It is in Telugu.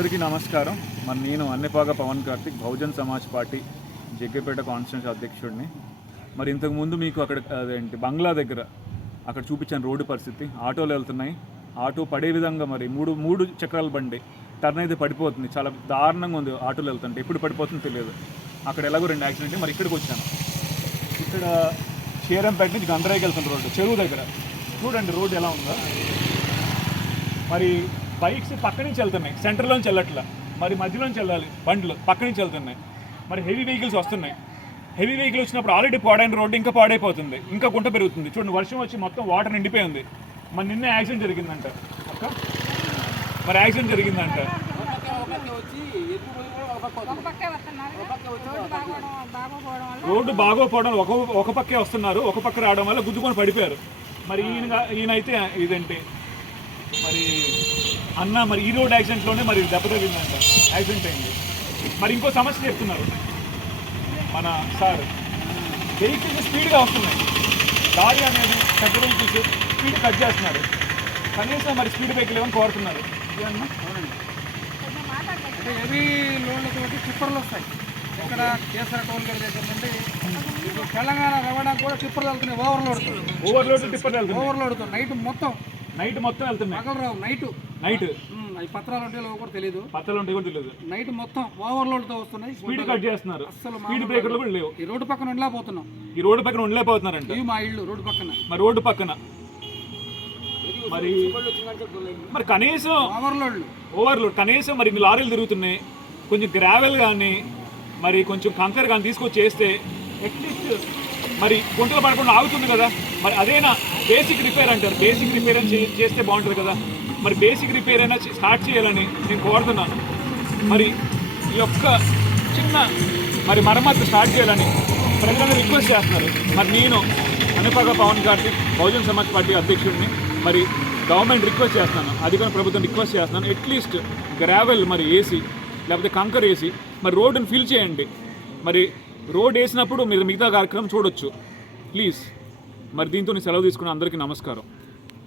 అందరికీ నమస్కారం. నేను అన్నెపాక పవన్ కార్తిక్, బహుజన్ సమాజ్ పార్టీ జగ్గపేట కాన్స్టిట్యూన్సీ అధ్యక్షుడిని. మరి ఇంతకుముందు మీకు అక్కడ అదేంటి బంగ్లా దగ్గర అక్కడ చూపించాను రోడ్డు పరిస్థితి. ఆటోలు వెళ్తున్నాయి, ఆటో పడే విధంగా మరి మూడు చక్రాల బండి టర్న్ అయితే పడిపోతుంది. చాలా దారుణంగా ఉంది ఆటోలు వెళ్తుంటే. ఎప్పుడు పడిపోతుందో తెలియదు. అక్కడ ఎలాగో 2 యాక్సిడెంట్. మరి ఇక్కడికి వచ్చాను. ఇక్కడ షేరంపేట నుంచి గండ్రాయికి వెళ్తున్న రోడ్డు, చెరువు దగ్గర చూడండి రోడ్డు ఎలా ఉందో. మరి బైక్స్ పక్క నుంచి వెళ్తున్నాయి, సెంటర్లోంచి వెళ్ళట్లా, మరి మధ్యలోంచి వెళ్ళాలి. బండ్లు పక్క నుంచి వెళ్తున్నాయి. మరి హెవీ వెహికల్స్ వస్తున్నాయి. హెవీ వెహికల్ వచ్చినప్పుడు ఆల్రెడీ పాడైన రోడ్డు ఇంకా పాడైపోతుంది, ఇంకా గుంట పెరుగుతుంది. చూడండి వర్షం వచ్చి మొత్తం వాటర్ నిండిపోయి ఉంది. మరి నిన్నే యాక్సిడెంట్ జరిగిందంట. మరి యాక్సిడెంట్ జరిగిందంట. రోడ్డు బాగోపోవడం ఒక పక్కే వస్తున్నారు, ఒక పక్క రావడం వల్ల గుద్దుకొని పడిపోయారు. మరి ఈయనైతే ఇదేంటి మరి అన్న మరి ఈ రోడ్ యాక్సిడెంట్లోనే మరి దెబ్బ తగిలిందంట, యాక్సిడెంట్ అయింది. మరి ఇంకో సమస్య చెప్తున్నారు మన సార్, వెహికల్స్ స్పీడ్గా వస్తున్నాయి. లారీ అనేది తగ్గడం చూసి స్పీడ్ కట్ చేస్తున్నారు. కనీసం మరి స్పీడ్ బ్రేక్లు ఏమని కోరుతున్నారు. అంటే హెవీ లోన్లతోటి టిప్పర్లు వస్తాయి. ఇక్కడ కేసర టోల్ గేట్ దగ్గర నుండి ఇప్పుడు తెలంగాణ రవాణా కూడా టిప్పర్లు వెళ్తున్నాయి. ఓవర్లోడ్ టిప్పర్లు వెళ్తున్నాయి. ఓవర్లోడ్తో నైట్ మొత్తం వెళ్తున్నాయి. పగలు రావు నైట్ అవి పత్రాలు ఉంటే కూడా తెలియదు, నైట్ మొత్తం ఓవర్లోడ్తో వస్తున్నాయి. స్పీడ్ కట్ చేస్తున్నారు. అసలు స్పీడ్ బ్రేకర్లు కూడా లేవు. ఈ రోడ్డు పక్కన ఉండలేకపోతున్నాం. ఈ రోడ్డు పక్కన ఉండలేకపోతున్నారంటే మా ఇల్లు రోడ్డు పక్కన. మరి రోడ్డు పక్కన మరి కనీసం ఓవర్లోడ్ కనీసం మరి లారీలు తిరుగుతున్నాయి. కొంచెం గ్రావెల్ కానీ మరి కొంచెం కంకర్ కానీ తీసుకొచ్చి చేస్తే అట్లీస్ట్ మరి గుంటలు పడకుండా ఆగుతుంది కదా. మరి అదేనా బేసిక్ రిపేర్ అంటారు. బేసిక్ రిపేర్ అని చేస్తే బాగుంటుంది కదా. మరి బేసిక్ రిపేర్ అయినా స్టార్ట్ చేయాలని నేను కోరుతున్నాను. మరి ఈ యొక్క చిన్న మరి మరమ్మతు స్టార్ట్ చేయాలని ప్రజలను రిక్వెస్ట్ చేస్తున్నారు. మరి నేను అన్నెపాక పవన్ కార్తిక్, బహుజన్ సమాజ్ పార్టీ అధ్యక్షుడిని. మరి గవర్నమెంట్ రిక్వెస్ట్ చేస్తున్నాను, అధికార ప్రభుత్వం రిక్వెస్ట్ చేస్తున్నాను. అట్లీస్ట్ గ్రావెల్ మరి వేసి లేకపోతే కంకర్ వేసి మరి రోడ్డును ఫిల్ చేయండి. మరి రోడ్ వేసినప్పుడు మీరు మిగతా కార్యక్రమం చూడొచ్చు ప్లీజ్. మరి దీంతో నేను సెలవు తీసుకుని అందరికీ నమస్కారం.